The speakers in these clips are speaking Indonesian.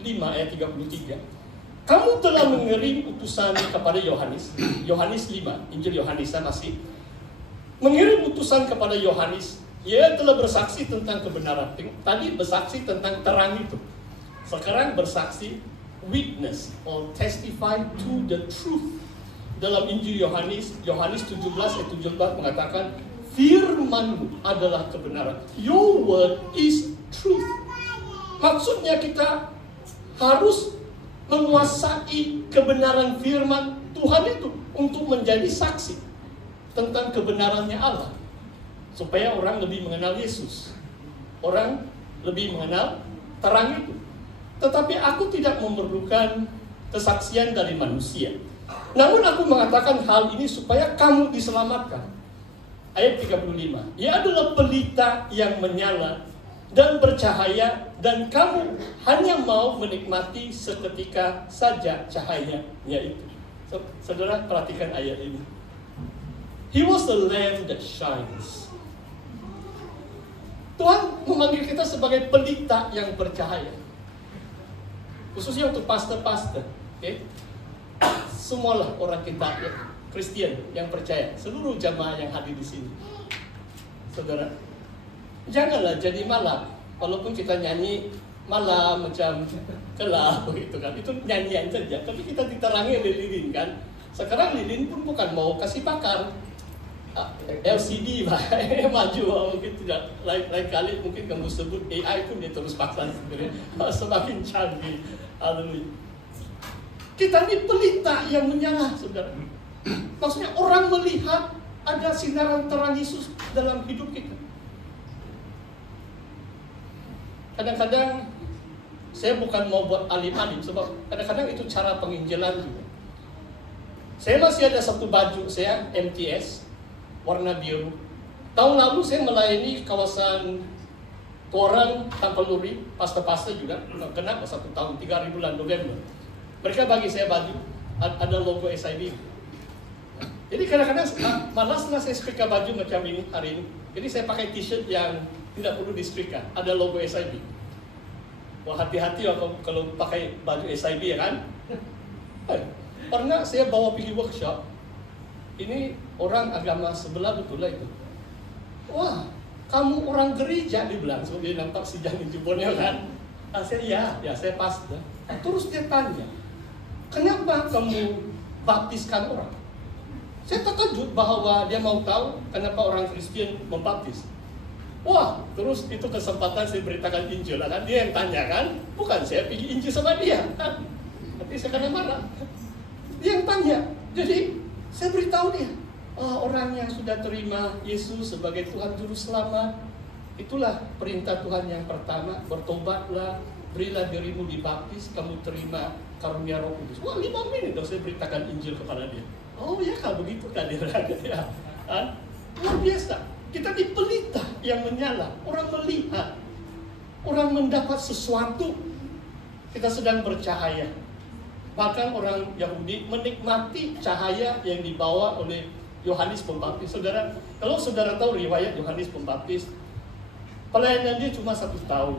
5 ayat 33. Kamu telah mengirim utusan kepada Yohanes. Yohanes 5, Injil Yohanes masih. Mengirim utusan kepada Yohanes. Ia telah bersaksi tentang kebenaran. Tadi bersaksi tentang terang itu. Sekarang bersaksi, witness or testify to the truth. Dalam Injil Yohanes 17 ayat 17 mengatakan, firman-Mu adalah kebenaran. Your word is truth. Maksudnya kita harus menguasai kebenaran firman Tuhan itu untuk menjadi saksi tentang kebenarannya Allah, supaya orang lebih mengenal Yesus, orang lebih mengenal terang itu. Tetapi aku tidak memerlukan kesaksian dari manusia, namun aku mengatakan hal ini supaya kamu diselamatkan. Ayat 35, ia adalah pelita yang menyala dan bercahaya, dan kamu hanya mau menikmati seketika saja cahayanya itu. Saudara, perhatikan ayat ini. He was the lamp that shines. Tuhan memanggil kita sebagai pelita yang bercahaya. Khususnya untuk pastor-pastor. Okay? Semualah orang kita Kristen yang percaya, seluruh jamaah yang hadir di sini. Saudara, janganlah jadi malam. Walaupun kita nyanyi malam macam gelap begitu kan, itu nyanyian saja. Tapi kita diterangi oleh lilin kan. Sekarang lilin pun bukan mau kasih bakar LCD maju, mungkin tidak lain kali mungkin kamu sebut AI pun dia terus paksa sebenarnya semakin canggih. Haleluya. Kita ini pelita yang menyala, saudara. Maksudnya orang melihat ada sinaran terang Yesus dalam hidup kita. Kadang-kadang saya bukan mau buat alim-alim, sebab kadang-kadang itu cara penginjilan juga. Saya masih ada satu baju saya MTS warna biru. Tahun lalu saya melayani kawasan Torang, Tampaluri, pastor-pastor juga kena 1 tahun, 3 bulan November. Mereka bagi saya baju, ada logo SIB. Jadi kadang-kadang malaslah saya setrika baju macam ini hari ini. Jadi saya pakai t-shirt yang tidak perlu disetrika, ada logo SIB. Wah, hati-hati kalau pakai baju SIB ya kan. Pernah saya bawa pergi workshop, ini orang agama sebelah betul lah itu. Wah, kamu orang gereja dibilang, so dia nampak si Jangan Jubonnya kan. Saya saya pastor. Terus dia tanya, kenapa kamu baptiskan orang? Saya terkejut bahwa dia mau tahu kenapa orang Kristen membaptis. Wah, terus itu kesempatan saya beritakan Injil kan. Dia yang tanya kan, bukan saya pergi Injil sama dia kan. Tapi saya kena marah. Dia yang tanya. Jadi saya beritahu dia, orang yang sudah terima Yesus sebagai Tuhan Juru Selamat, itulah perintah Tuhan yang pertama, bertobatlah, berilah dirimu dibaptis, kamu terima karunia Roh Kudus. Wah, 5 menit dong saya beritakan Injil kepada dia. Oh ya, kalau begitu kan dia ya. Luar biasa. Kita di pelita yang menyala. Orang melihat, orang mendapat sesuatu. Kita sedang bercahaya. Bahkan orang Yahudi menikmati cahaya yang dibawa oleh Yohanes Pembaptis. Saudara, kalau saudara tahu riwayat Yohanes Pembaptis, pelayanan dia cuma 1 tahun.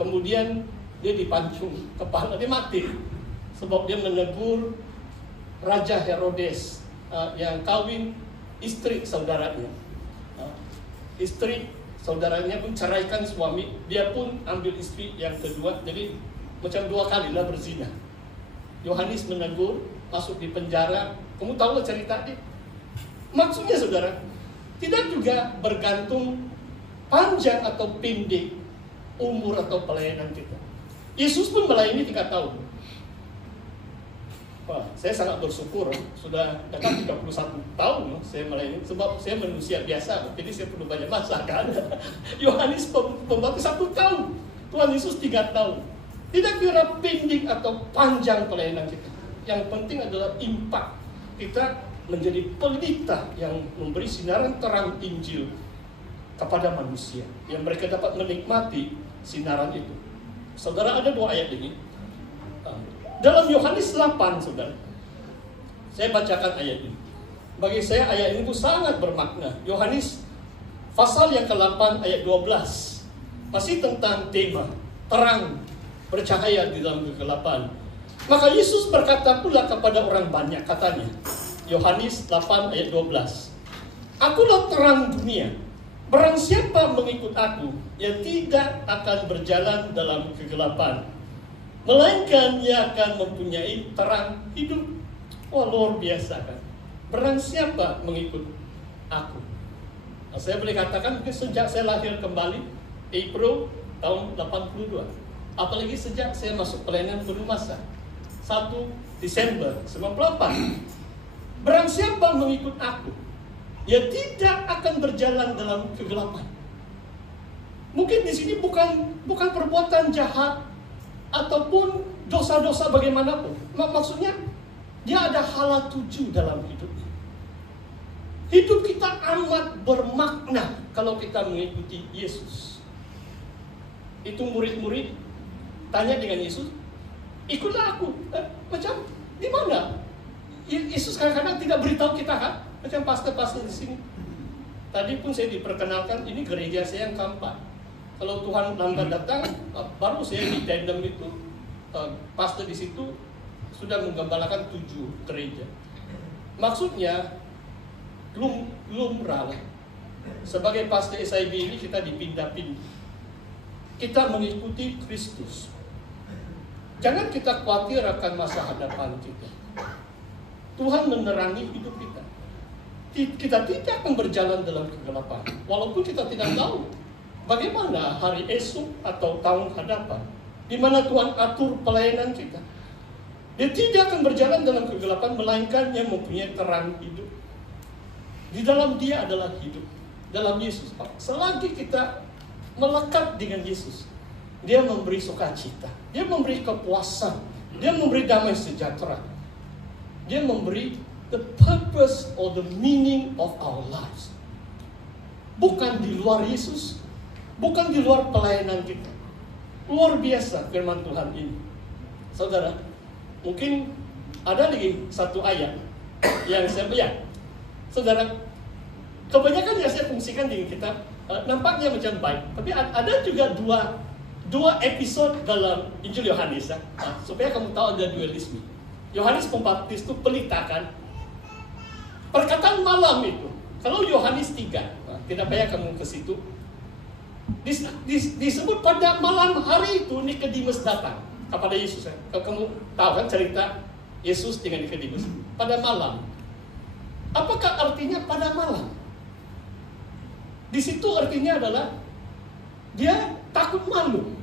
Kemudian dia dipancung kepala, dia mati. Sebab dia menegur Raja Herodes yang kawin istri saudaranya. Istri saudaranya pun ceraikan suami, dia pun ambil istri yang kedua. Jadi macam 2 kalilah berzina. Yohanes menegur, masuk di penjara. Kamu tahu cerita dia? Maksudnya saudara, tidak juga bergantung panjang atau pendek umur atau pelayanan kita. Yesus pun melayani 3 tahun. Wah, saya sangat bersyukur, sudah dekat 31 tahun saya melayani, sebab saya manusia biasa, jadi saya perlu banyak masa kan. Yohanes Pembaptis 1 tahun, Tuhan Yesus 3 tahun. Tidak kira pendek atau panjang pelayanan kita. Yang penting adalah impact kita menjadi pelita yang memberi sinaran terang Injil kepada manusia, yang mereka dapat menikmati sinaran itu. Saudara, ada 2 ayat ini dalam Yohanes 8, saudara. Saya bacakan ayat ini. Bagi saya ayat ini pun sangat bermakna. Yohanes pasal yang ke-8 ayat 12. Masih tentang tema terang bercahaya di dalam kegelapan. Maka Yesus berkata pula kepada orang banyak, katanya, Yohanes 8 ayat 12, "Akulah terang dunia. Barang siapa mengikut aku, ia tidak akan berjalan dalam kegelapan, melainkan ia akan mempunyai terang hidup." Wah, luar biasa kan. Barang siapa mengikut aku. Nah, saya boleh katakan mungkin sejak saya lahir kembali, April tahun 82. Apalagi sejak saya masuk pelayanan penuh masa, 1 Desember 98. Barang siapa mengikut aku, ia tidak akan berjalan dalam kegelapan. Mungkin di sini bukan perbuatan jahat ataupun dosa-dosa bagaimanapun. Maksudnya dia ada hala tuju dalam hidupnya. Hidup kita amat bermakna kalau kita mengikuti Yesus. Itu murid-murid tanya dengan Yesus, "Ikutlah aku." Macam di mana? Yesus kadang-kadang tidak beritahu kita kan? Macam pastor-pastor di sini. Tadi pun saya diperkenalkan, ini gereja saya yang keempat. Kalau Tuhan lambat datang, baru saya di tandem itu, pastor di situ sudah menggembalakan 7 gereja. Maksudnya lumrah. Sebagai pastor SIB ini kita dipindah-pindah. Kita mengikuti Kristus. Jangan kita khawatir akan masa hadapan kita. Tuhan menerangi hidup kita. Kita tidak akan berjalan dalam kegelapan. Walaupun kita tidak tahu bagaimana hari esok atau tahun hadapan, di mana Tuhan atur pelayanan kita. Dia tidak akan berjalan dalam kegelapan, melainkan yang mempunyai terang hidup. Di dalam Dia adalah hidup. Dalam Yesus. Selagi kita melekat dengan Yesus, Dia memberi sukacita, Dia memberi kepuasan, Dia memberi damai sejahtera, Dia memberi the purpose or the meaning of our lives. Bukan di luar Yesus, bukan di luar pelayanan kita. Luar biasa firman Tuhan ini. Saudara, mungkin ada lagi satu ayat yang saya bayang. Saudara, kebanyakan yang saya fungsikan dengan kita nampaknya macam baik, tapi ada juga dua episode dalam Injil Yohanes ya, supaya kamu tahu ada dualisme. Yohanes Pembaptis itu pelita kan, perkataan malam itu. Kalau Yohanes 3, tidak payah kamu ke situ. Disebut pada malam hari itu Nikodemus datang kepada Yesus. Kamu tahu kan cerita Yesus dengan Nikodemus pada malam. Apakah artinya pada malam? Di situ artinya adalah dia takut malu.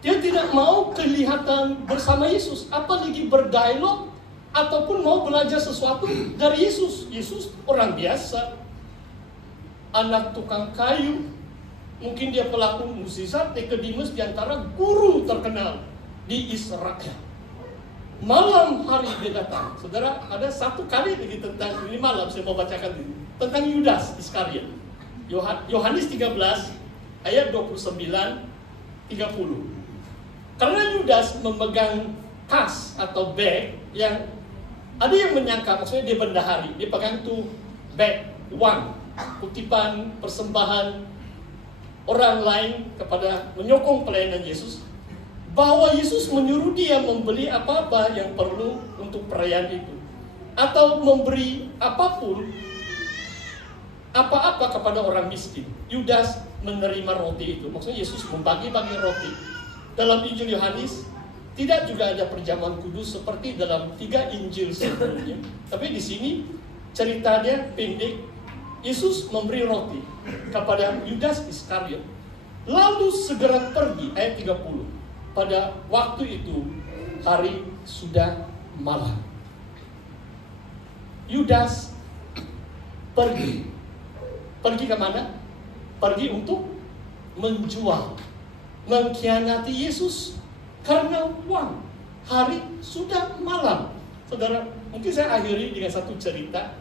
Dia tidak mau kelihatan bersama Yesus, apalagi berdialog ataupun mau belajar sesuatu dari Yesus. Yesus orang biasa, anak tukang kayu, mungkin dia pelaku mukjizat. Nikodemus di antara guru terkenal di Israel. Malam hari dia datang. Saudara, ada satu kali lagi tentang ini malam saya mau bacakan ini, tentang Yudas Iskariot. Yohanes 13 ayat 29-30. Karena Yudas memegang tas atau bag yang ada yang menyangka, maksudnya dia bendahari, dia pegang tuh bag uang, kutipan persembahan orang lain kepada menyokong pelayanan Yesus, bahwa Yesus menyuruh dia membeli apa-apa yang perlu untuk perayaan itu, atau memberi apapun, apa-apa kepada orang miskin. Yudas menerima roti itu, maksudnya Yesus membagi-bagi roti. Dalam Injil Yohanes tidak juga ada perjamuan kudus seperti dalam 3 Injil sebelumnya. Tapi di sini ceritanya pendek. Yesus memberi roti kepada Yudas Iskariot, lalu segera pergi. Ayat 30. Pada waktu itu hari sudah malam. Yudas pergi. Pergi ke mana? Pergi untuk menjual, mengkhianati Yesus karena uang. Hari sudah malam. Saudara, mungkin saya akhiri dengan satu cerita.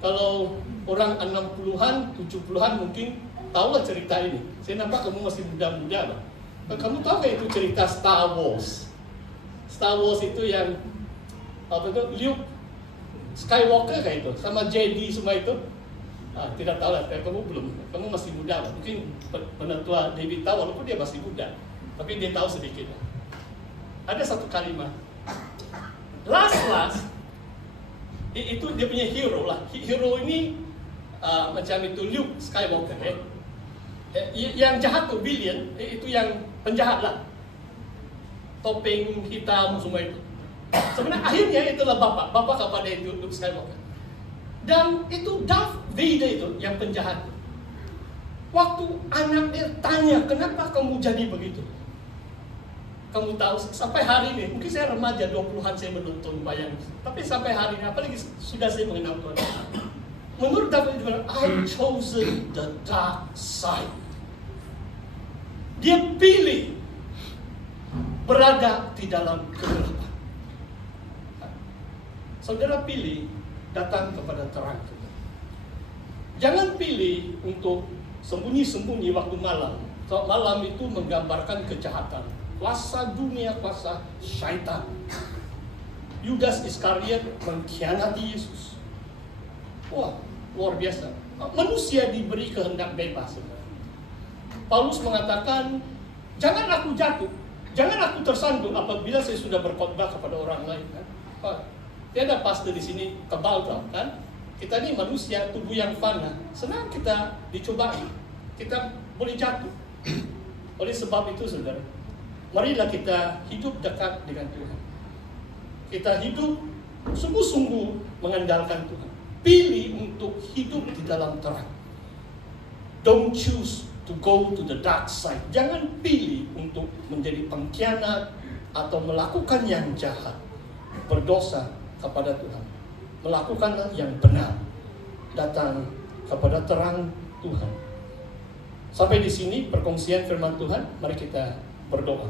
Kalau orang 60-an, 70-an mungkin tahulah cerita ini. Saya nampak kamu masih muda-muda, Bang. Kamu tahu gak itu cerita Star Wars? Star Wars itu yang Luke Skywalker kayak itu, sama Jedi semua itu. Tidak tahu lah, kamu belum, kamu masih muda lah. Mungkin penentua David tahu walaupun dia masih muda, tapi dia tahu sedikit lah. ada satu kalimat. Last, itu dia punya hero lah. Hero ini macam itu Luke Skywalker, yang jahat tuh villain, itu yang penjahat lah. Topeng hitam semua itu. Sebenarnya akhirnya itulah bapak kepada itu Luke Skywalker. Dan itu Darth Vader itu yang penjahat. Waktu anak dia tanya, kenapa kamu jadi begitu? Kamu tahu, sampai hari ini, mungkin saya remaja 20-an saya menonton bayang. Tapi sampai hari ini, apalagi sudah saya mengenal Tuhan. Menurut David, I chosen the dark side. Dia pilih berada di dalam kegelapan. Saudara pilih datang kepada terang. Jangan pilih untuk sembunyi-sembunyi waktu malam. So, malam itu menggambarkan kejahatan, kuasa dunia, kuasa syaitan. Yudas Iskariot mengkhianati Yesus. Wah, luar biasa. Manusia diberi kehendak bebas. Paulus mengatakan, jangan aku jatuh, jangan aku tersandung apabila saya sudah berkhotbah kepada orang lain. Tiada pastor di sini tebal kan? Kita ini manusia, tubuh yang fana. Senang kita dicobai. Kita boleh jatuh. Oleh sebab itu, saudara, marilah kita hidup dekat dengan Tuhan. Kita hidup sungguh-sungguh mengandalkan Tuhan. Pilih untuk hidup di dalam terang. Don't choose to go to the dark side. Jangan pilih untuk menjadi pengkhianat atau melakukan yang jahat, berdosa kepada Tuhan. Melakukanlah yang benar, datang kepada terang Tuhan. Sampai di sini perkongsian firman Tuhan. Mari kita berdoa.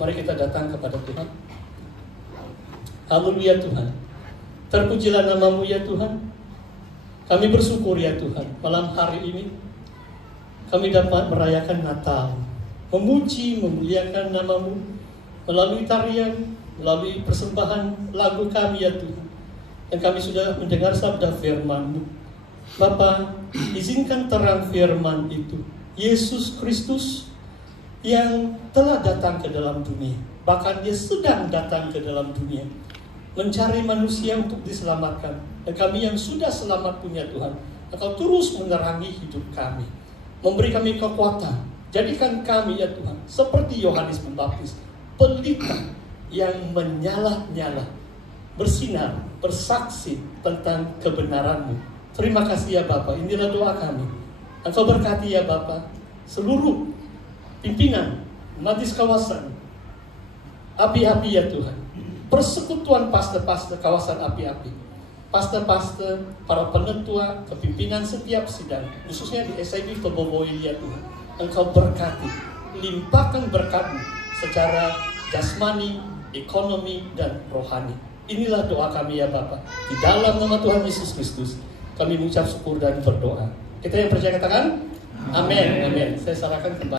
Mari kita datang kepada Tuhan. Haleluya Tuhan. Terpujilah nama-Mu ya Tuhan. Kami bersyukur ya Tuhan, malam hari ini kami dapat merayakan Natal, memuji, memuliakan nama-Mu melalui tarian, melalui persembahan lagu kami ya Tuhan. Dan kami sudah mendengar sabda firman-Mu. Bapa, izinkan terang firman itu, Yesus Kristus yang telah datang ke dalam dunia, bahkan Dia sedang datang ke dalam dunia, mencari manusia untuk diselamatkan. Dan kami yang sudah selamat punya Tuhan, Engkau terus menerangi hidup kami, memberi kami kekuatan. Jadikan kami ya Tuhan seperti Yohanes Pembaptis, pelita yang menyala-nyala, bersinar, bersaksi tentang kebenaran-Mu. Terima kasih ya Bapa. Inilah doa kami. Engkau berkati ya Bapa seluruh pimpinan majlis kawasan api-api ya Tuhan, persekutuan pastor-pastor kawasan api-api, pastor-pastor, para penetua, kepimpinan setiap sidang, khususnya di SIB Peboboil ya Tuhan. Engkau berkati, limpahkan berkat-Mu secara jasmani, ekonomi, dan rohani. Inilah doa kami ya Bapa. Di dalam nama Tuhan Yesus Kristus kami mengucap syukur dan berdoa. Kita yang percaya katakan amin. Amin. Saya serahkan kembali.